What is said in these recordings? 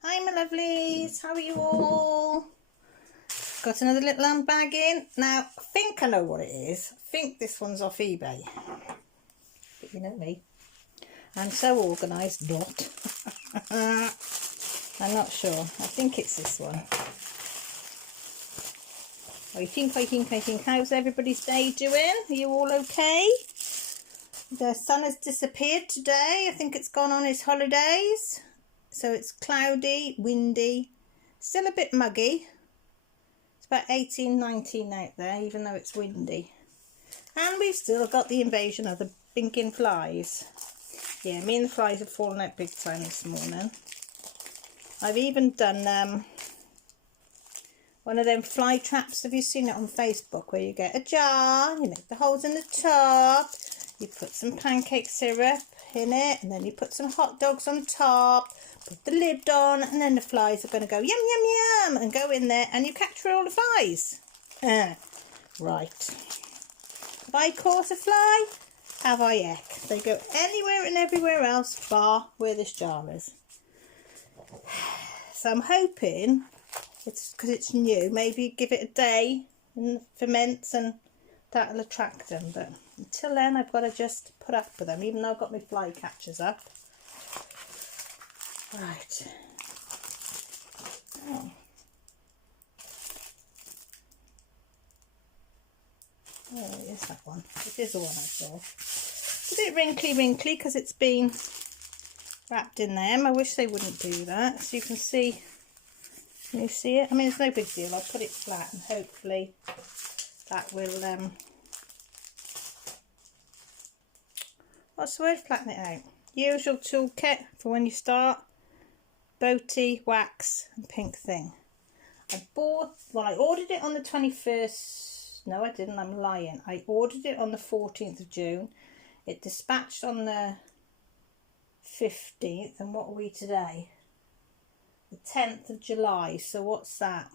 Hi my lovelies, how are you all? Got another little bag in. Now I think I know what it is. I think this one's off eBay. But you know me. I'm so organised, not. I'm not sure. I think it's this one. I think. How's everybody's day doing? Are you all okay? The sun has disappeared today. I think it's gone on its holidays. So it's cloudy, windy, still a bit muggy. It's about 18, 19 out there, even though it's windy. And we've still got the invasion of the binking flies. Yeah, me and the flies have fallen out big time this morning. I've even done one of them fly traps. Have you seen it on Facebook, where you get a jar, you make the holes in the top, you put some pancake syrup in it, and then you put some hot dogs on top, put the lid on, and then the flies are going to go yum yum yum and go in there, and you capture all the flies. Right. Have I caught a fly? Have I heck? They go anywhere and everywhere else bar where this jar is. So I'm hoping, it's because it's new, maybe give it a day and ferments and that'll attract them. But until then I've got to just put up with them, even though I've got my fly catchers up. Right. Oh. Oh, it is that one. It is the one I saw. It's a bit wrinkly because it's been wrapped in them. I wish they wouldn't do that. So you can see, can you see it? I mean, it's no big deal. I'll put it flat and hopefully that will, what's the word? Flatten it out. Usual toolkit for when you start. Boaty, wax and pink thing. I ordered it on the 21st. No, I didn't. I'm lying. I ordered it on the 14th of June. It dispatched on the 15th. And what are we today? The 10th of July. So what's that?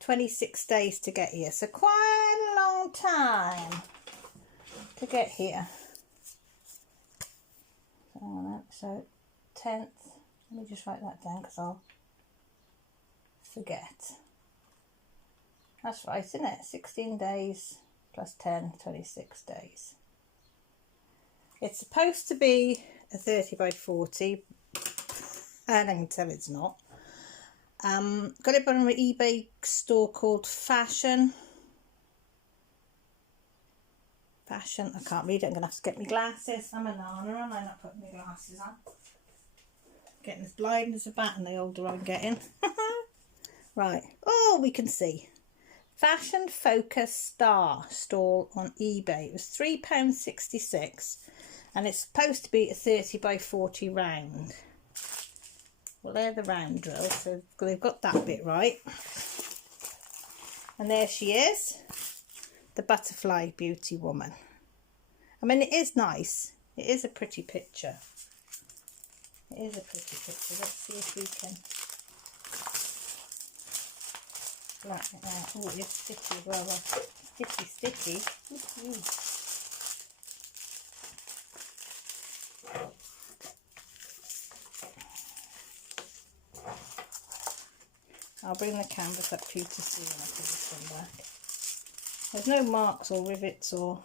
26 days to get here. So quite a long time to get here. So 10th. Let me just write that down because I'll forget. That's right, isn't it? 16 days plus 10, 26 days. It's supposed to be a 30 by 40, and I can tell it's not. Got it on an eBay store called Fashion. I can't read it. I'm going to have to get my glasses. I'm a nana and I'm not putting my glasses on. Getting as blind as a bat and the older I'm getting. Right. Oh, we can see. fashionfocusstar stall on eBay. It was £3.66 and it's supposed to be a 30 by 40 round. Well, they're the round drills, so they've got that bit right. And there she is, the butterfly beauty woman. I mean, it is nice. It is a pretty picture. It is a pretty picture. Let's see if we can flatten it out. Oh, it's sticky as well. Sticky. Ooh. I'll bring the canvas up for you to see when I put this one back. There's no marks or rivets or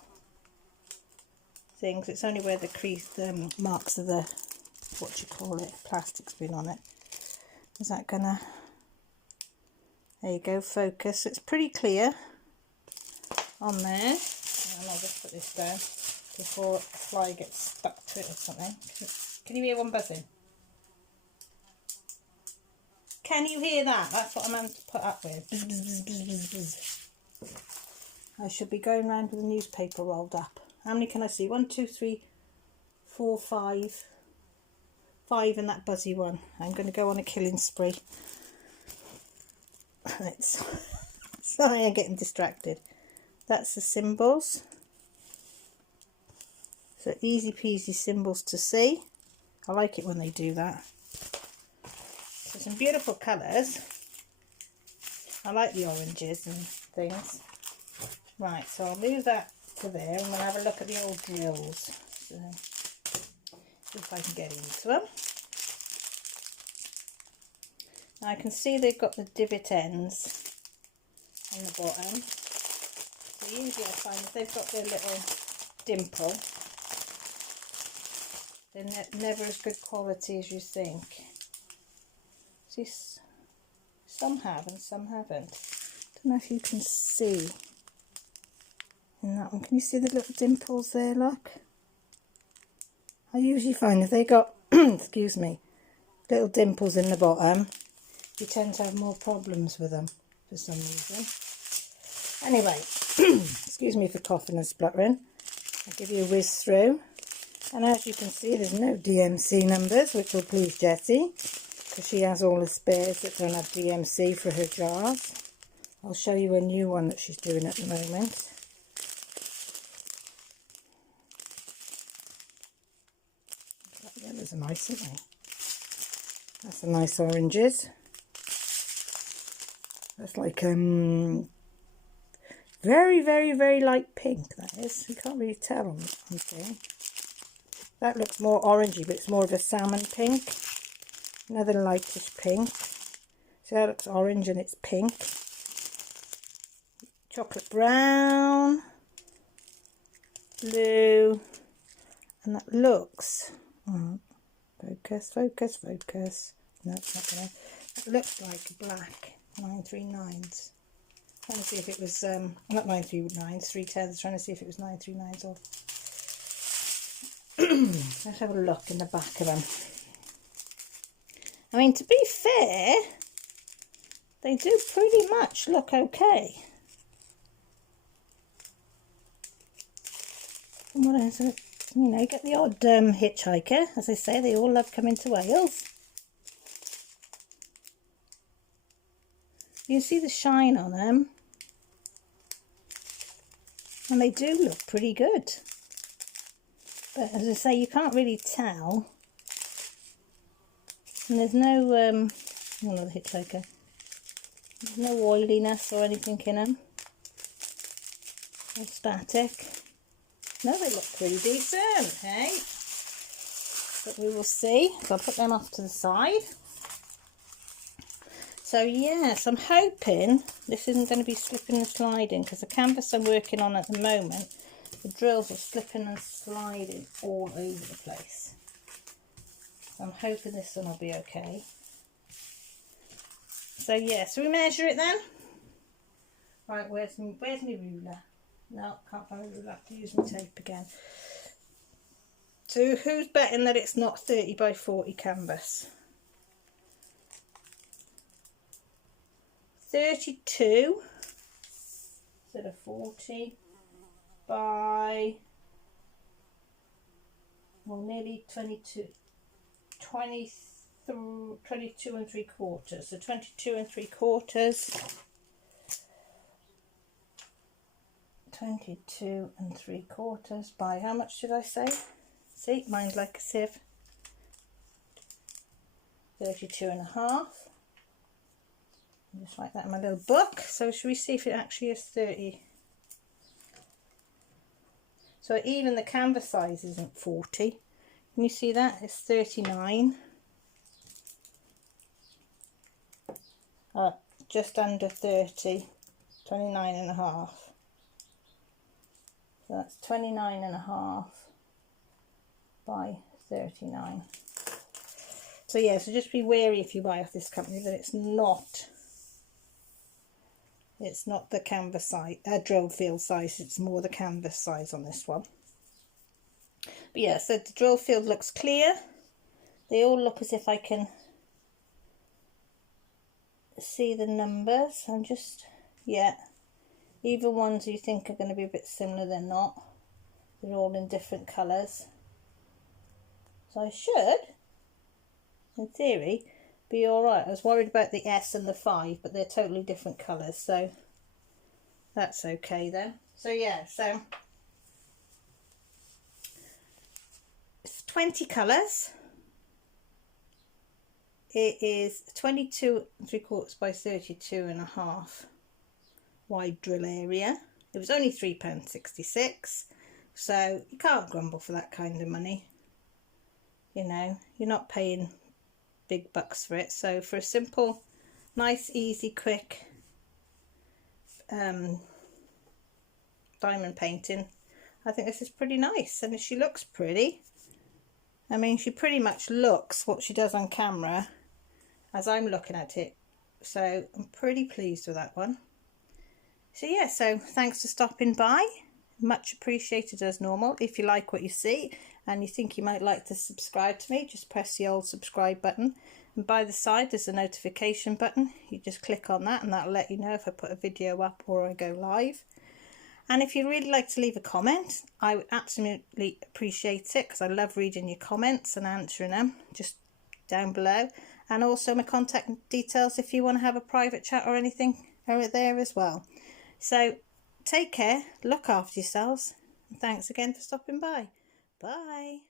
things. It's only where the marks of the, what you call it, plastic's been on it. Is that gonna, there you go, focus. It's pretty clear on there. And I'll just put this down before a fly gets stuck to it or something. Can you hear one buzzing? Can you hear that? That's what I'm having to put up with. Buzz, buzz, buzz, buzz, buzz, buzz. I should be going around with a newspaper rolled up. How many can I see? 1, 2, 3, 4, 5. 5 in that buzzy one. I'm going to go on a killing spree. Sorry, I'm getting distracted. That's the symbols. So easy peasy symbols to see. I like it when they do that. So some beautiful colours. I like the oranges and things. Right, so I'll move that to there and we'll have a look at the old drills. So, see if I can get into them. I can see they've got the divot ends on the bottom. So usually I find if they've got their little dimple, they're never as good quality as you think. See, some have and some haven't. Don't know if you can see in that one. Can you see the little dimples there? Look. I usually find if they got, excuse me, little dimples in the bottom, you tend to have more problems with them for some reason. Anyway, excuse me for coughing and spluttering. I'll give you a whiz through. And as you can see, there's no DMC numbers, which will please Jessie, because she has all the spares that don't have DMC for her jars. I'll show you a new one that she's doing at the moment. Yeah, those are nice, aren't they? That's a nice oranges. That's like very, very, very light pink, that is. You can't really tell on there. That looks more orangey, but it's more of a salmon pink. Another lightish pink. So that looks orange and it's pink. Chocolate brown, blue, and that looks, focus, focus, focus. No, it's not gonna. It looks like black 939s. Trying to see if it was not 939s, 310s. Trying to see if it was 939s or. Let's have a look in the back of them. I mean, to be fair, they do pretty much look okay. And what is it? You know, you get the odd hitchhiker, as I say, they all love coming to Wales. You can see the shine on them. And they do look pretty good. But as I say, you can't really tell. And there's no, the hitchhiker. There's no oiliness or anything in them. Or static. No, they look pretty decent, hey? But we will see. So I'll put them off to the side. So yes, I'm hoping this isn't going to be slipping and sliding, because the canvas I'm working on at the moment, the drills are slipping and sliding all over the place. So I'm hoping this one will be okay. So yeah, so we measure it then. Right, where's my ruler? No, can't find my ruler. I have to use my tape again. So who's betting that it's not 30 by 40 canvas? 32 instead of 40 by, well, nearly 22 and 3/4. So 22 and 3/4. 22 and 3/4 by, how much did I say? See, mine's like a sieve. 32 and a half. Just like that in my little book. So should we see if it actually is 30? So even the canvas size isn't 40. Can you see that? It's 39. Just under 30. 29 and a half. So that's 29 and a half by 39. So yeah, so just be wary if you buy off this company that it's not the canvas size, drill field size, it's more the canvas size on this one. But yeah, so the drill field looks clear. They all look as if I can see the numbers. I'm just, yeah, even ones you think are going to be a bit similar, they're not. They're all in different colours. So I should, in theory, be alright. I was worried about the S and the 5, but they're totally different colours, so that's okay then. So yeah, so it's 20 colours. It is 22 3/4 by 32 and a half wide drill area. It was only £3.66, so you can't grumble for that kind of money. You know, you're not paying big bucks for it. So for a simple Nice, easy, quick diamond painting. I think this is pretty nice, and she looks pretty. I mean, she pretty much looks what she does on camera as I'm looking at it, so I'm pretty pleased with that one. So yeah, so thanks for stopping by, much appreciated as normal. If you like what you see and you think you might like to subscribe to me, just press the old subscribe button, and by the side there's a notification button. You just click on that and that'll let you know if I put a video up or I go live. And if you'd really like to leave a comment, I would absolutely appreciate it, because I love reading your comments and answering them just down below. And also my contact details if you want to have a private chat or anything are there as well. So take care, look after yourselves, and thanks again for stopping by. Bye.